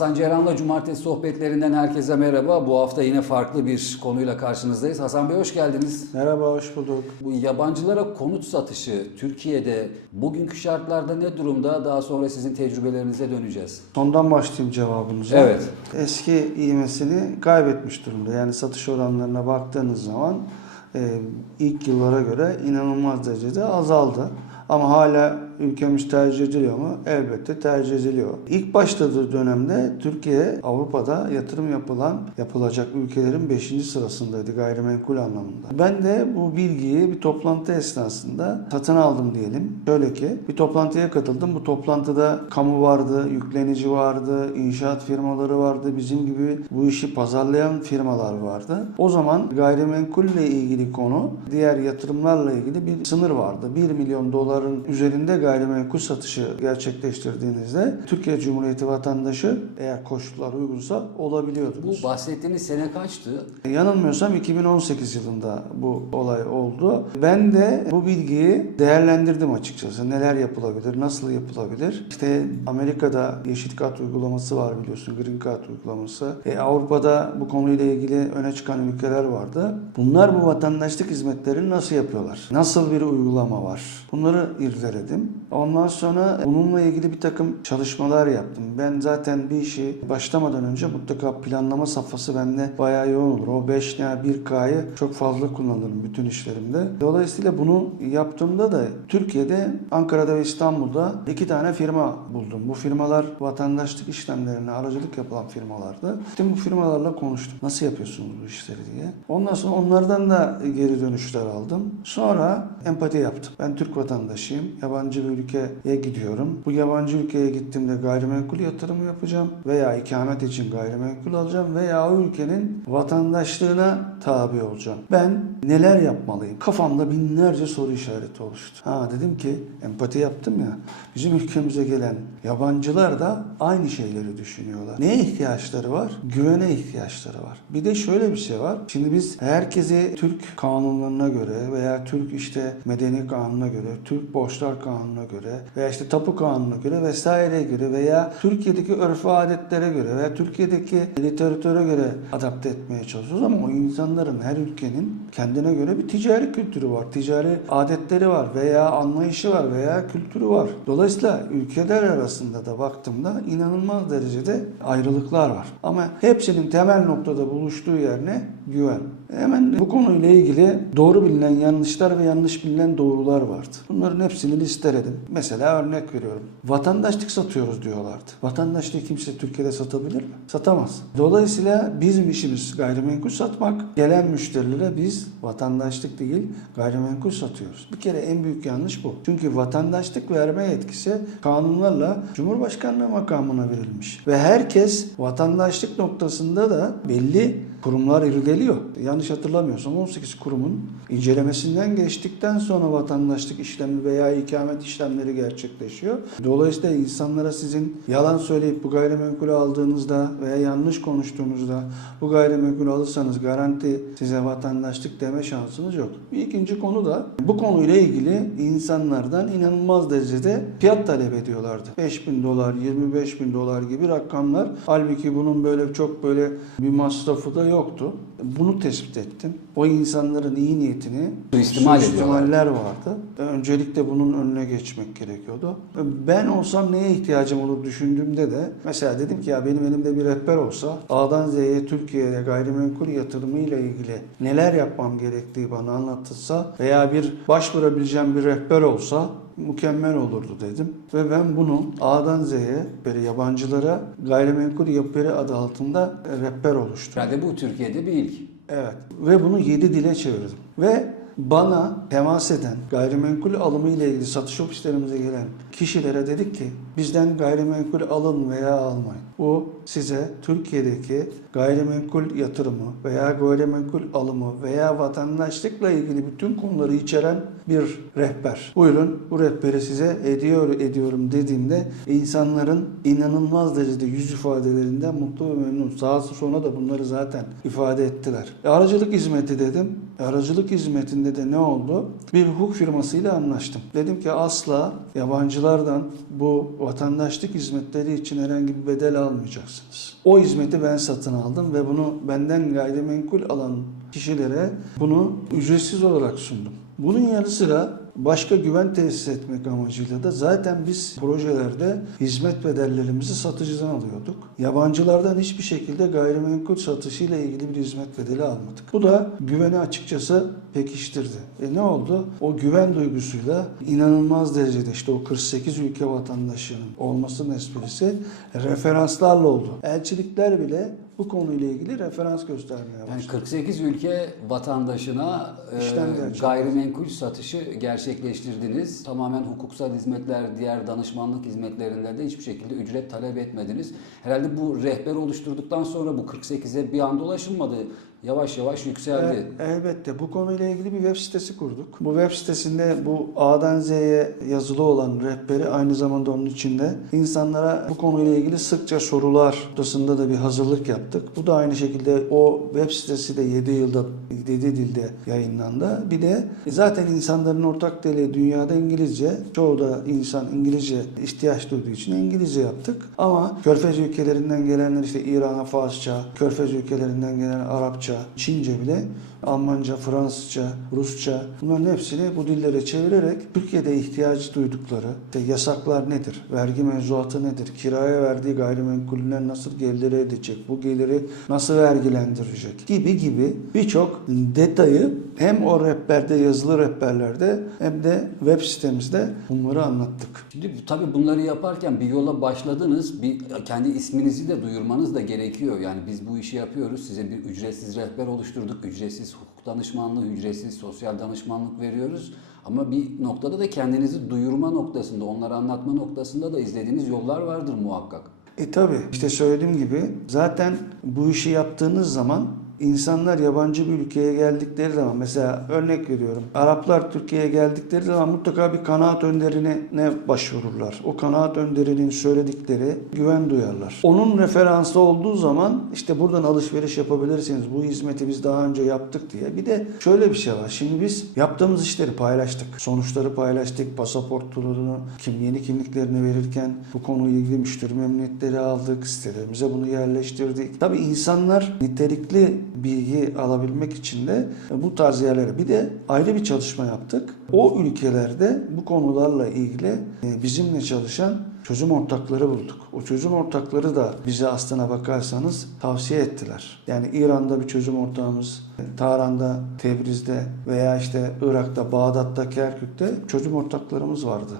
Hasan Ceyran'la Cumartesi sohbetlerinden herkese merhaba. Bu hafta yine farklı bir konuyla karşınızdayız. Hasan Bey hoş geldiniz. Merhaba, hoş bulduk. Bu yabancılara konut satışı Türkiye'de bugünkü şartlarda ne durumda? Daha sonra sizin tecrübelerinize döneceğiz. Sondan başlayayım cevabınıza. Evet. Eski ivmesini kaybetmiş durumda. Yani satış oranlarına baktığınız zaman e, ilk yıllara göre inanılmaz derecede azaldı. Ama hala ülkemiz tercih ediliyor mu? Elbette tercih ediliyor. İlk başladığı dönemde Türkiye Avrupa'da yatırım yapılan, yapılacak ülkelerin 5. sırasındaydı gayrimenkul anlamında. Ben de bu bilgiyi bir toplantı esnasında satın aldım diyelim. Şöyle ki bir toplantıya katıldım. Bu toplantıda kamu vardı, yüklenici vardı, inşaat firmaları vardı, bizim gibi bu işi pazarlayan firmalar vardı. O zaman gayrimenkulle ilgili konu diğer yatırımlarla ilgili bir sınır vardı. 1 milyon doların üzerinde gayrimenkul satışı gerçekleştirdiğinizde Türkiye Cumhuriyeti vatandaşı eğer koşullar uygunsa olabiliyordunuz. Bu bahsettiğiniz sene kaçtı? Yanılmıyorsam 2018 yılında bu olay oldu. Ben de bu bilgiyi değerlendirdim açıkçası. Neler yapılabilir, nasıl yapılabilir? İşte Amerika'da yeşil kart uygulaması var biliyorsun, green card uygulaması. E, Avrupa'da bu konuyla ilgili öne çıkan ülkeler vardı. Bunlar bu vatandaşlık hizmetlerini nasıl yapıyorlar? Nasıl bir uygulama var? Bunları irdeledim. Ondan sonra bununla ilgili bir takım çalışmalar yaptım. Ben zaten bir işi başlamadan önce mutlaka planlama safhası bende bayağı yoğun olur. O 5 veya 1K'yı çok fazla kullanırım bütün işlerimde. Dolayısıyla bunu yaptığımda da Türkiye'de, Ankara'da ve İstanbul'da iki tane firma buldum. Bu firmalar vatandaşlık işlemlerine aracılık yapılan firmalardı. Tüm bu firmalarla konuştum. Nasıl yapıyorsunuz bu işleri diye. Ondan sonra onlardan da geri dönüşler aldım. Sonra empati yaptım. Ben Türk vatandaşıyım. Yabancı bir ülkeye gidiyorum. Bu yabancı ülkeye gittiğimde gayrimenkul yatırımı yapacağım veya ikamet için gayrimenkul alacağım veya o ülkenin vatandaşlığına tabi olacağım. Ben neler yapmalıyım? Kafamda binlerce soru işareti oluştu. Ha dedim ki empati yaptım ya. Bizim ülkemize gelen yabancılar da aynı şeyleri düşünüyorlar. Neye ihtiyaçları var? Güvene ihtiyaçları var. Bir de şöyle bir şey var. Şimdi biz herkesi Türk kanunlarına göre veya Türk işte medeni kanuna göre, Türk borçlar kanununa göre veya işte tapu kanununa göre vesaireye göre veya Türkiye'deki örf adetlere göre veya Türkiye'deki literatüre göre adapte etmeye çalışıyoruz ama o insanların her ülkenin kendine göre bir ticari kültürü var. Ticari adetleri var veya anlayışı var veya kültürü var. Dolayısıyla ülkeler arasında da baktığımda inanılmaz derecede ayrılıklar var. Ama hepsinin temel noktada buluştuğu yer ne? Güven. Hemen bu konuyla ilgili doğru bilinen yanlışlar ve yanlış bilinen doğrular vardı. Bunların hepsini listeledim. Mesela örnek veriyorum. Vatandaşlık satıyoruz diyorlardı. Vatandaşlığı kimse Türkiye'de satabilir mi? Satamaz. Dolayısıyla bizim işimiz gayrimenkul satmak. Gelen müşterilere biz vatandaşlık değil gayrimenkul satıyoruz. Bir kere en büyük yanlış bu. Çünkü vatandaşlık verme yetkisi kanunlarla Cumhurbaşkanlığı makamına verilmiş. Ve herkes vatandaşlık noktasında da belli kurumlar irdeliyor. Yanlış hatırlamıyorsam 18 kurumun incelemesinden geçtikten sonra vatandaşlık işlemi veya ikamet işlemleri gerçekleşiyor. Dolayısıyla insanlara sizin yalan söyleyip bu gayrimenkulü aldığınızda veya yanlış konuştuğunuzda bu gayrimenkulü alırsanız garanti size vatandaşlık deme şansınız yok. Bir ikinci konu da bu konuyla ilgili insanlardan inanılmaz derecede fiyat talep ediyorlardı. 5 bin dolar, 25 bin dolar gibi rakamlar. Halbuki bunun böyle çok böyle bir masrafı da yoktu. Bunu tespit ettim. O insanların iyi niyetini Suistimal suistimaller vardı. Öncelikle bunun önüne geçmek gerekiyordu. Ben olsam neye ihtiyacım olur düşündüğümde de mesela dedim ki ya benim elimde bir rehber olsa A'dan Z'ye Türkiye'de gayrimenkul yatırımıyla ilgili neler yapmam gerektiği bana anlatılsa veya bir başvurabileceğim bir rehber olsa mükemmel olurdu dedim. Ve ben bunu A'dan Z'ye böyle yabancılara gayrimenkul yapıları adı altında rehber oluşturdum. Herhalde bu Türkiye'de bir ilk. Evet. Ve bunu 7 dile çevirdim. Ve bana temas eden, gayrimenkul alımı ile ilgili satış ofislerimize gelen kişilere dedik ki bizden gayrimenkul alın veya almayın. Bu size Türkiye'deki gayrimenkul yatırımı veya gayrimenkul alımı veya vatandaşlıkla ilgili bütün konuları içeren bir rehber. Buyurun bu rehberi size ediyor ediyorum dediğimde insanların inanılmaz derecede yüz ifadelerinden mutlu ve memnun. Sağ sonra da bunları zaten ifade ettiler. E, aracılık hizmeti dedim. E, aracılık hizmetinde döneminde de ne oldu? Bir hukuk firmasıyla anlaştım. Dedim ki asla yabancılardan bu vatandaşlık hizmetleri için herhangi bir bedel almayacaksınız. O hizmeti ben satın aldım ve bunu benden gayrimenkul alan kişilere bunu ücretsiz olarak sundum. Bunun yanı sıra başka güven tesis etmek amacıyla da zaten biz projelerde hizmet bedellerimizi satıcıdan alıyorduk. Yabancılardan hiçbir şekilde gayrimenkul satışıyla ilgili bir hizmet bedeli almadık. Bu da güveni açıkçası pekiştirdi. E ne oldu? O güven duygusuyla inanılmaz derecede işte o 48 ülke vatandaşının olmasının esprisi referanslarla oldu. Elçilikler bile bu konuyla ilgili referans göstermeye Yani başladı. 48 ülke vatandaşına e, İşlem gayrimenkul satışı gerçekleştirdiniz. Tamamen hukuksal hizmetler, diğer danışmanlık hizmetlerinde de hiçbir şekilde ücret talep etmediniz. Herhalde bu rehber oluşturduktan sonra bu 48'e bir anda ulaşılmadı. Yavaş yavaş yükseldi. E, elbette bu konuyla ilgili bir web sitesi kurduk. Bu web sitesinde bu A'dan Z'ye yazılı olan rehberi aynı zamanda onun içinde insanlara bu konuyla ilgili sıkça sorular noktasında da bir hazırlık yaptık. Bu da aynı şekilde o web sitesi de 7 yılda 7 dilde yayınlandı. Bir de zaten insanların ortak dili dünyada İngilizce. Çoğu da insan İngilizce ihtiyaç duyduğu için İngilizce yaptık. Ama Körfez ülkelerinden gelenler işte İran'a Farsça, Körfez ülkelerinden gelen Arapça, Çince bile Almanca, Fransızca, Rusça bunların hepsini bu dillere çevirerek Türkiye'de ihtiyaç duydukları işte yasaklar nedir, vergi mevzuatı nedir, kiraya verdiği gayrimenkulünden nasıl geliri edecek, bu geliri nasıl vergilendirecek gibi gibi birçok detayı hem o rehberde yazılı rehberlerde hem de web sitemizde bunları anlattık. Şimdi tabii bunları yaparken bir yola başladınız. Bir kendi isminizi de duyurmanız da gerekiyor. Yani biz bu işi yapıyoruz. Size bir ücretsiz rehber oluşturduk. Ücretsiz hukuk danışmanlığı, ücretsiz sosyal danışmanlık veriyoruz. Ama bir noktada da kendinizi duyurma noktasında, onları anlatma noktasında da izlediğiniz yollar vardır muhakkak. E tabi işte söylediğim gibi zaten bu işi yaptığınız zaman insanlar yabancı bir ülkeye geldikleri zaman mesela örnek veriyorum Araplar Türkiye'ye geldikleri zaman mutlaka bir kanaat önderine ne başvururlar. O kanaat önderinin söyledikleri güven duyarlar. Onun referansı olduğu zaman işte buradan alışveriş yapabilirsiniz. Bu hizmeti biz daha önce yaptık diye. Bir de şöyle bir şey var. Şimdi biz yaptığımız işleri paylaştık. Sonuçları paylaştık. Pasaportlarını, kim yeni kimliklerini verirken bu konuyla ilgili müşteri memnuniyetleri aldık. Sitelerimize bunu yerleştirdik. Tabii insanlar nitelikli bilgi alabilmek için de bu tarz yerlere bir de ayrı bir çalışma yaptık. O ülkelerde bu konularla ilgili e, bizimle çalışan çözüm ortakları bulduk. O çözüm ortakları da bize aslına bakarsanız tavsiye ettiler. Yani İran'da bir çözüm ortağımız, Tahran'da, Tebriz'de veya işte Irak'ta, Bağdat'ta, Kerkük'te çözüm ortaklarımız vardı.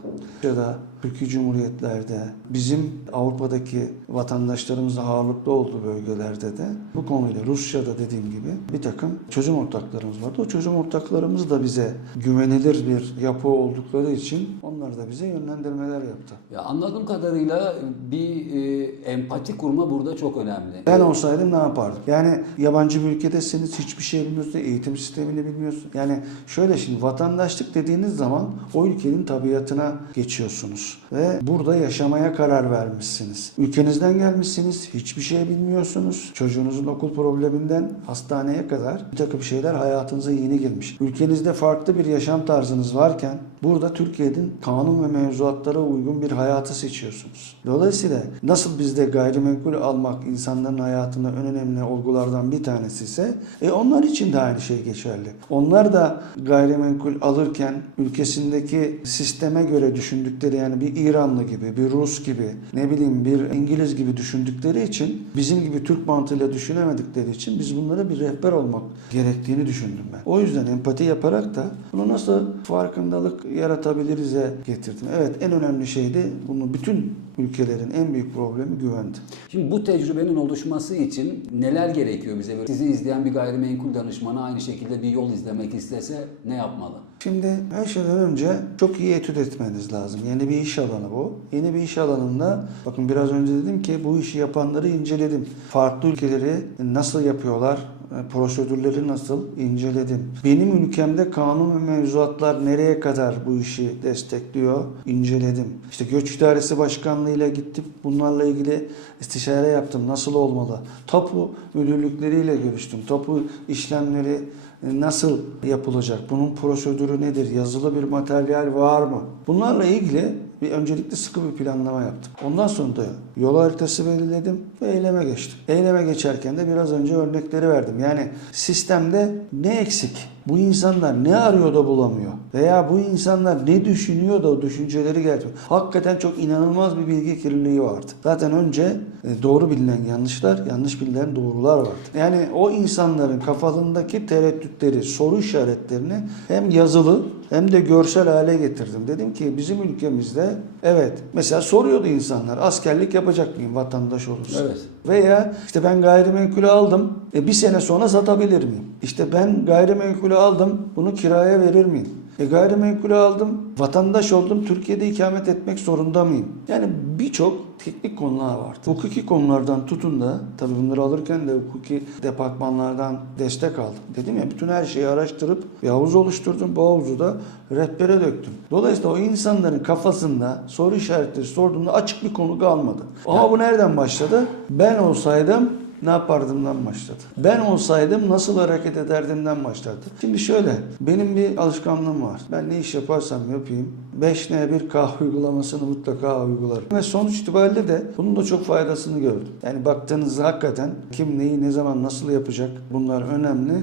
Ya da Türkiye Cumhuriyetlerde, bizim Avrupa'daki vatandaşlarımızın ağırlıklı olduğu bölgelerde de bu konuyla Rusya'da dediğim gibi bir takım çözüm ortaklarımız vardı. O çözüm ortaklarımız da bize güvenilir bir yapı oldukları için onlar da bize yönlendirmeler yaptı. Ya anladığım kadarıyla bir e, empati kurma burada çok önemli. Ben olsaydım ne yapardım? Yani yabancı bir ülkedesiniz, hiçbir şey bilmiyorsunuz, eğitim sistemini bilmiyorsunuz. Yani şöyle şimdi vatandaşlık dediğiniz zaman o ülkenin tabiatına geçiyorsunuz. Ve burada yaşamaya karar vermişsiniz. Ülkenizden gelmişsiniz, hiçbir şey bilmiyorsunuz. Çocuğunuzun okul probleminden hastaneye kadar bir takım şeyler hayatınıza yeni girmiş. Ülkenizde farklı bir yaşam tarzınız varken burada Türkiye'nin kanun ve mevzuatlara uygun bir hayatı seçiyorsunuz. Dolayısıyla nasıl bizde gayrimenkul almak insanların hayatında en önemli olgulardan bir tanesi ise e onlar için de aynı şey geçerli. Onlar da gayrimenkul alırken ülkesindeki sisteme göre düşündükleri yani bir İranlı gibi, bir Rus gibi, ne bileyim bir İngiliz gibi düşündükleri için bizim gibi Türk mantığıyla düşünemedikleri için biz bunlara bir rehber olmak gerektiğini düşündüm ben. O yüzden empati yaparak da bunu nasıl farkındalık yaratabiliriz'e getirdim. Evet en önemli şey de bunu bütün ülkelerin en büyük problemi güvendi. Şimdi bu tecrübenin oluşması için neler gerekiyor bize? Böyle Sizi izleyen bir gayrimenkul danışmanı aynı şekilde bir yol izlemek istese ne yapmalı? Şimdi her şeyden önce çok iyi etüt etmeniz lazım. Yeni bir iş alanı bu. Yeni bir iş alanında bakın biraz önce dedim ki bu işi yapanları inceledim. Farklı ülkeleri nasıl yapıyorlar? E, prosedürleri nasıl inceledim. Benim ülkemde kanun ve mevzuatlar nereye kadar bu işi destekliyor inceledim. İşte Göç İdaresi Başkanlığı ile gittim. Bunlarla ilgili istişare yaptım. Nasıl olmalı? Tapu müdürlükleriyle görüştüm. Tapu işlemleri nasıl yapılacak? Bunun prosedürü nedir? Yazılı bir materyal var mı? Bunlarla ilgili bir öncelikle sıkı bir planlama yaptım. Ondan sonra da yol haritası belirledim ve eyleme geçtim. Eyleme geçerken de biraz önce örnekleri verdim. Yani sistemde ne eksik? Bu insanlar ne arıyor da bulamıyor? Veya bu insanlar ne düşünüyor da o düşünceleri gelmiyor? Hakikaten çok inanılmaz bir bilgi kirliliği vardı. Zaten önce e, doğru bilinen yanlışlar, yanlış bilinen doğrular vardı. Yani o insanların kafalarındaki tereddütleri, soru işaretlerini hem yazılı hem de görsel hale getirdim. Dedim ki bizim ülkemizde evet mesela soruyordu insanlar askerlik yapacak mıyım vatandaş olursa? Evet. Veya işte ben gayrimenkulü aldım e bir sene sonra satabilir miyim? İşte ben gayrimenkulü aldım bunu kiraya verir miyim? E gayrimenkulü aldım, vatandaş oldum, Türkiye'de ikamet etmek zorunda mıyım? Yani birçok teknik konular vardı. Hukuki konulardan tutun da, tabii bunları alırken de hukuki departmanlardan destek aldım. Dedim ya bütün her şeyi araştırıp bir havuz oluşturdum. Bu havuzu da rehbere döktüm. Dolayısıyla o insanların kafasında soru işaretleri sorduğunda açık bir konu kalmadı. Ama bu nereden başladı? Ben olsaydım ne yapardımdan başladı. Ben olsaydım nasıl hareket ederdimden başladı. Şimdi şöyle, benim bir alışkanlığım var. Ben ne iş yaparsam yapayım, 5N1K uygulamasını mutlaka uygularım. Ve sonuç itibariyle de bunun da çok faydasını gördüm. Yani baktığınızda hakikaten kim neyi ne zaman nasıl yapacak bunlar önemli.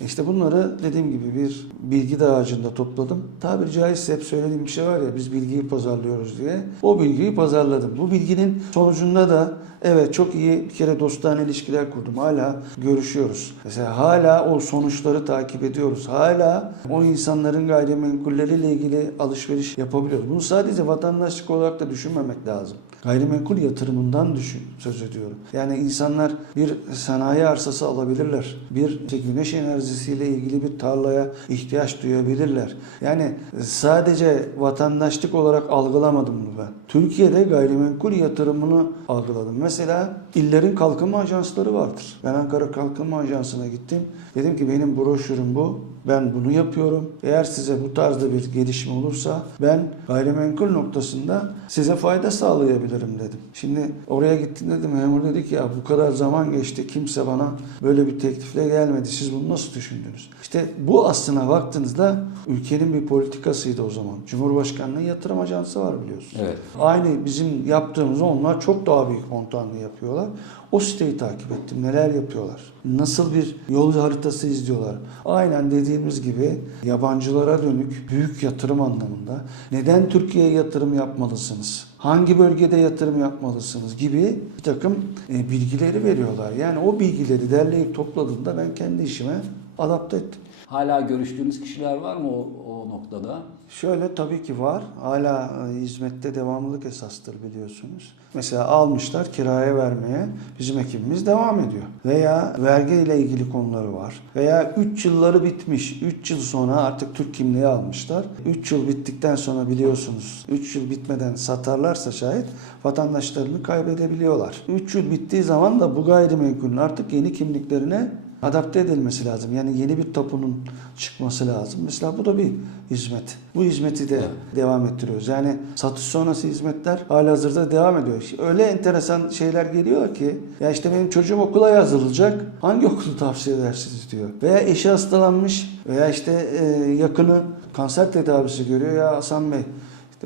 İşte bunları dediğim gibi bir bilgi dağarcığında topladım. Tabiri caizse hep söylediğim bir şey var ya biz bilgiyi pazarlıyoruz diye. O bilgiyi pazarladım. Bu bilginin sonucunda da evet çok iyi bir kere dostane ilişkiler kurdum. Hala görüşüyoruz. Mesela hala o sonuçları takip ediyoruz. Hala o insanların gayrimenkulleriyle ilgili alışveriş yapabiliyoruz. Bunu sadece vatandaşlık olarak da düşünmemek lazım. Gayrimenkul yatırımından düşün, söz ediyorum. Yani insanlar bir sanayi arsası alabilirler. Bir işte güneş enerjisiyle ilgili bir tarlaya ihtiyaç duyabilirler. Yani sadece vatandaşlık olarak algılamadım bunu ben. Türkiye'de gayrimenkul yatırımını algıladım. Mesela illerin kalkınma ajansları vardır. Ben Ankara Kalkınma Ajansı'na gittim. Dedim ki benim broşürüm bu. Ben bunu yapıyorum. Eğer size bu tarzda bir gelişme olursa ben gayrimenkul noktasında size fayda sağlayabilirim dedim. Şimdi oraya gittiğimde de memur dedi ki ya bu kadar zaman geçti kimse bana böyle bir teklifle gelmedi. Siz bunu nasıl düşündünüz? İşte bu aslına baktığınızda ülkenin bir politikasıydı o zaman. Cumhurbaşkanlığı yatırım ajansı var biliyorsunuz. Evet. Aynı bizim yaptığımız onlar çok daha büyük montanlı yapıyorlar. O siteyi takip ettim. Neler yapıyorlar? Nasıl bir yol haritası izliyorlar? Aynen dediğimiz gibi yabancılara dönük büyük yatırım anlamında. Neden Türkiye'ye yatırım yapmalısınız? Hangi bölgede yatırım yapmalısınız gibi bir takım e, bilgileri veriyorlar. Yani o bilgileri derleyip topladığımda ben kendi işime adapte ettim. Hala görüştüğünüz kişiler var mı o, o noktada? Şöyle tabii ki var. Hala e, hizmette devamlılık esastır biliyorsunuz. Mesela almışlar kiraya vermeye bizim ekibimiz devam ediyor. Veya vergi ile ilgili konuları var. Veya 3 yılları bitmiş. 3 yıl sonra artık Türk kimliği almışlar. 3 yıl bittikten sonra biliyorsunuz 3 yıl bitmeden satarlarsa şayet vatandaşlarını kaybedebiliyorlar. 3 yıl bittiği zaman da bu gayrimenkulün artık yeni kimliklerine adapte edilmesi lazım. Yani yeni bir tapunun çıkması lazım. Mesela bu da bir hizmet. Bu hizmeti de Evet. devam ettiriyoruz. Yani satış sonrası hizmetler halihazırda devam ediyor. Öyle enteresan şeyler geliyor ki ya işte benim çocuğum okula yazılacak. Hangi okulu tavsiye edersiniz diyor. Veya eşi hastalanmış veya işte e, yakını kanser tedavisi görüyor ya Hasan Bey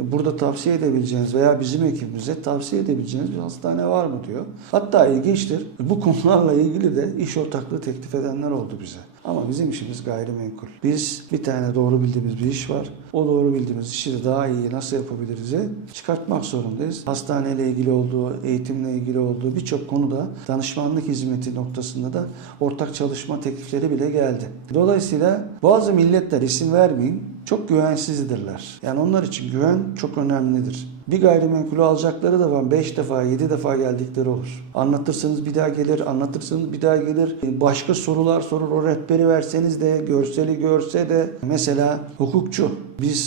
burada tavsiye edebileceğiniz veya bizim ekibimize tavsiye edebileceğiniz bir hastane var mı diyor. Hatta ilginçtir. Bu konularla ilgili de iş ortaklığı teklif edenler oldu bize. Ama bizim işimiz gayrimenkul. Biz bir tane doğru bildiğimiz bir iş var. O doğru bildiğimiz işi de daha iyi nasıl yapabiliriz'e çıkartmak zorundayız. Hastaneyle ilgili olduğu, eğitimle ilgili olduğu birçok konuda danışmanlık hizmeti noktasında da ortak çalışma teklifleri bile geldi. Dolayısıyla bazı milletler isim vermeyin çok güvensizdirler. Yani onlar için güven çok önemlidir. Bir gayrimenkulü alacakları da var. 5 defa, 7 defa geldikleri olur. Anlatırsanız bir daha gelir, anlatırsanız bir daha gelir. Başka sorular sorur. O rehberi verseniz de, görseli görse de. Mesela hukukçu. Biz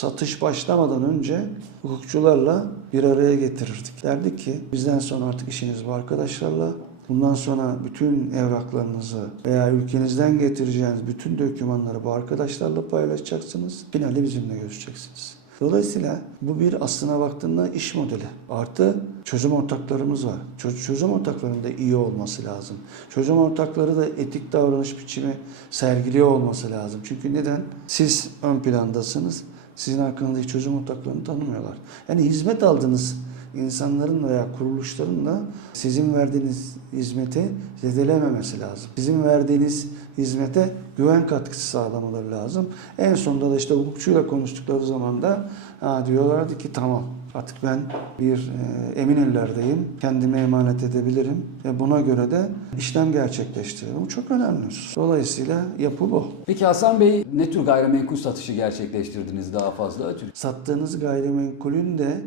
satış başlamadan önce hukukçularla bir araya getirirdik. Derdik ki bizden sonra artık işiniz bu arkadaşlarla. Bundan sonra bütün evraklarınızı veya ülkenizden getireceğiniz bütün dokümanları bu arkadaşlarla paylaşacaksınız. Finali bizimle görüşeceksiniz. Dolayısıyla bu bir aslına baktığında iş modeli. Artı çözüm ortaklarımız var. Çö- Çözüm ortaklarının da iyi olması lazım. Çözüm ortakları da etik davranış biçimi sergiliyor olması lazım. Çünkü neden? Siz ön plandasınız. Sizin hakkındaki çözüm ortaklarını tanımıyorlar. Yani hizmet aldığınız insanların veya kuruluşların da sizin verdiğiniz hizmeti zedelememesi lazım. Sizin verdiğiniz hizmete güven katkısı sağlamaları lazım. En sonunda da işte hukukçuyla konuştukları zaman da ha, diyorlardı ki tamam artık ben bir e, emin ellerdeyim. Kendime emanet edebilirim. Ve buna göre de işlem gerçekleştiririm. Bu çok önemli. Dolayısıyla yapı bu. Peki Hasan Bey ne tür gayrimenkul satışı gerçekleştirdiniz daha fazla? Sattığınız gayrimenkulün de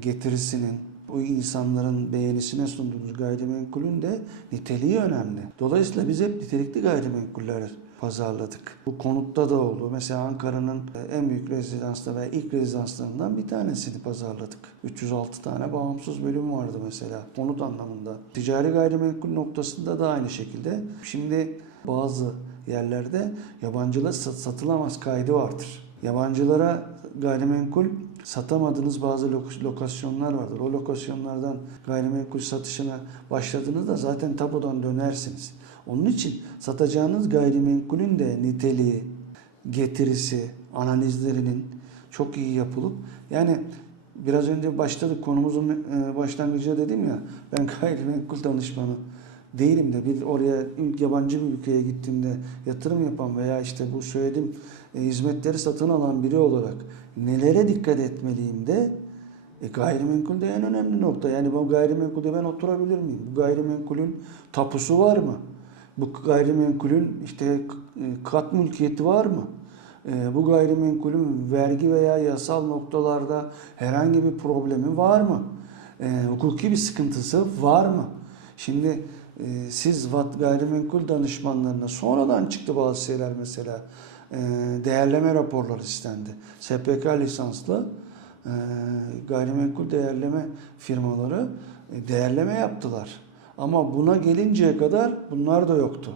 getirisinin, o insanların beğenisine sunduğunuz gayrimenkulün de niteliği önemli. Dolayısıyla biz hep nitelikli gayrimenkuller pazarladık. Bu konutta da oldu. Mesela Ankara'nın en büyük rezidansları ve ilk rezidanslarından bir tanesini pazarladık. 306 tane bağımsız bölüm vardı mesela konut anlamında. Ticari gayrimenkul noktasında da aynı şekilde. Şimdi bazı yerlerde yabancılar sat- satılamaz kaydı vardır. Yabancılara gayrimenkul satamadığınız bazı lok- lokasyonlar vardır. O lokasyonlardan gayrimenkul satışına başladığınızda zaten tapudan dönersiniz. Onun için satacağınız gayrimenkulün de niteliği, getirisi, analizlerinin çok iyi yapılıp yani biraz önce başladık konumuzun e, başlangıcında dedim ya ben gayrimenkul danışmanı değilim de bir oraya yabancı bir ülkeye gittiğimde yatırım yapan veya işte bu söylediğim e, hizmetleri satın alan biri olarak nelere dikkat etmeliyim de e, gayrimenkul de en önemli nokta. Yani bu gayrimenkulde ben oturabilir miyim? Bu gayrimenkulün tapusu var mı? Bu gayrimenkulün işte e, kat mülkiyeti var mı? E, bu gayrimenkulün vergi veya yasal noktalarda herhangi bir problemi var mı? E, hukuki bir sıkıntısı var mı? Şimdi e, siz vat gayrimenkul danışmanlarına sonradan çıktı bazı şeyler mesela değerleme raporları istendi. SPK lisanslı e, gayrimenkul değerleme firmaları e, değerleme yaptılar. Ama buna gelinceye kadar bunlar da yoktu.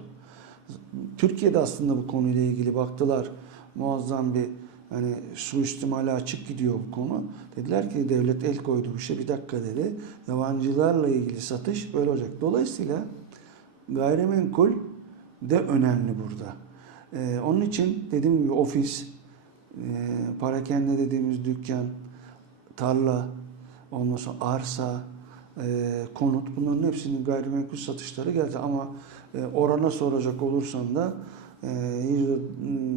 Türkiye'de aslında bu konuyla ilgili baktılar. Muazzam bir hani suistimale açık gidiyor bu konu. Dediler ki devlet el koydu bu işe bir dakika dedi. Yabancılarla ilgili satış böyle olacak. Dolayısıyla gayrimenkul de önemli burada. Ee, onun için dediğim gibi ofis, e, parakende dediğimiz dükkan, tarla, ondan sonra arsa, e, konut bunların hepsinin gayrimenkul satışları geldi ama e, orana soracak olursan da e,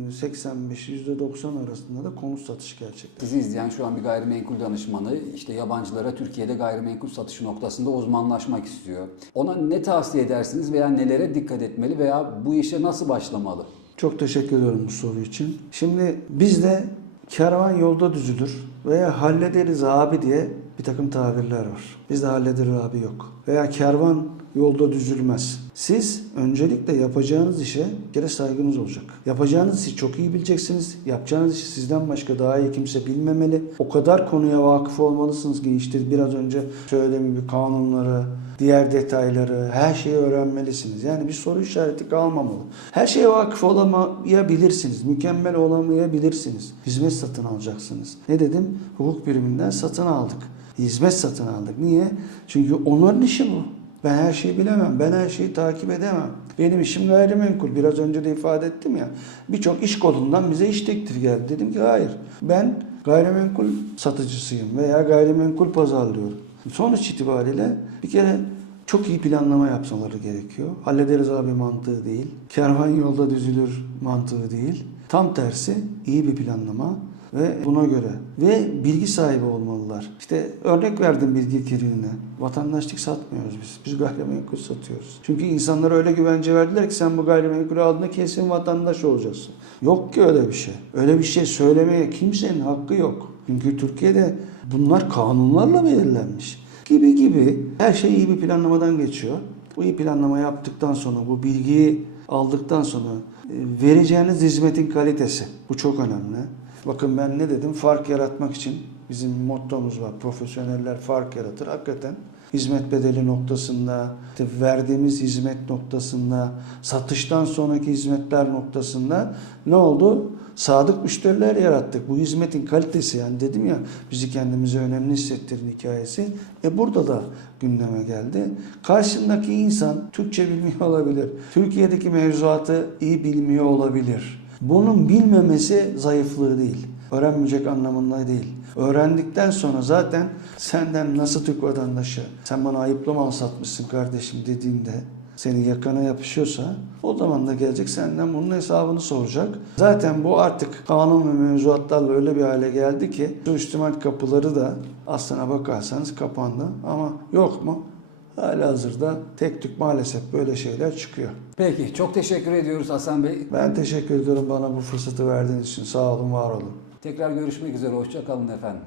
%85 %90 arasında da konut satışı gerçekleşti. Sizi izleyen şu an bir gayrimenkul danışmanı işte yabancılara Türkiye'de gayrimenkul satışı noktasında uzmanlaşmak istiyor. Ona ne tavsiye edersiniz veya nelere dikkat etmeli veya bu işe nasıl başlamalı? Çok teşekkür ediyorum bu soru için. Şimdi bizde kervan yolda düzülür veya hallederiz abi diye bir takım tabirler var. Bizde hallederir abi yok. Veya kervan yolda düzülmez. Siz öncelikle yapacağınız işe bir kere saygınız olacak. Yapacağınız işi çok iyi bileceksiniz. Yapacağınız işi sizden başka daha iyi kimse bilmemeli. O kadar konuya vakıf olmalısınız ki işte biraz önce söylediğim gibi kanunları, diğer detayları, her şeyi öğrenmelisiniz. Yani bir soru işareti kalmamalı. Her şeye vakıf olamayabilirsiniz. Mükemmel olamayabilirsiniz. Hizmet satın alacaksınız. Ne dedim? Hukuk biriminden satın aldık. Hizmet satın aldık. Niye? Çünkü onların işi bu. Ben her şeyi bilemem. Ben her şeyi takip edemem. Benim işim gayrimenkul. Biraz önce de ifade ettim ya. Birçok iş kolundan bize iş teklif geldi. Dedim ki hayır. Ben gayrimenkul satıcısıyım veya gayrimenkul pazarlıyorum. Sonuç itibariyle bir kere çok iyi planlama yapmaları gerekiyor. Hallederiz abi mantığı değil. Kervan yolda düzülür mantığı değil. Tam tersi iyi bir planlama ve buna göre ve bilgi sahibi olmalılar. İşte örnek verdim bilgi kirliliğine. Vatandaşlık satmıyoruz biz. Biz gayrimenkul satıyoruz. Çünkü insanlara öyle güvence verdiler ki sen bu gayrimenkulü aldığında kesin vatandaş olacaksın. Yok ki öyle bir şey. Öyle bir şey söylemeye kimsenin hakkı yok. Çünkü Türkiye'de bunlar kanunlarla belirlenmiş. Gibi gibi her şey iyi bir planlamadan geçiyor. Bu iyi planlama yaptıktan sonra bu bilgiyi aldıktan sonra e, vereceğiniz hizmetin kalitesi. Bu çok önemli. Bakın ben ne dedim? Fark yaratmak için bizim mottomuz var. Profesyoneller fark yaratır. Hakikaten hizmet bedeli noktasında, verdiğimiz hizmet noktasında, satıştan sonraki hizmetler noktasında ne oldu? Sadık müşteriler yarattık. Bu hizmetin kalitesi yani dedim ya bizi kendimize önemli hissettirin hikayesi. E burada da gündeme geldi. Karşındaki insan Türkçe bilmiyor olabilir. Türkiye'deki mevzuatı iyi bilmiyor olabilir. Bunun bilmemesi zayıflığı değil. Öğrenmeyecek anlamında değil. Öğrendikten sonra zaten senden nasıl Türk vatandaşı, sen bana ayıplı mal satmışsın kardeşim dediğinde senin yakana yapışıyorsa o zaman da gelecek senden bunun hesabını soracak. Zaten bu artık kanun ve mevzuatlarla öyle bir hale geldi ki suistimal kapıları da aslına bakarsanız kapandı. Ama yok mu? Hala hazırda tek tük maalesef böyle şeyler çıkıyor. Peki çok teşekkür ediyoruz Hasan Bey. Ben teşekkür ediyorum bana bu fırsatı verdiğiniz için. Sağ olun, var olun. Tekrar görüşmek üzere. Hoşça kalın efendim.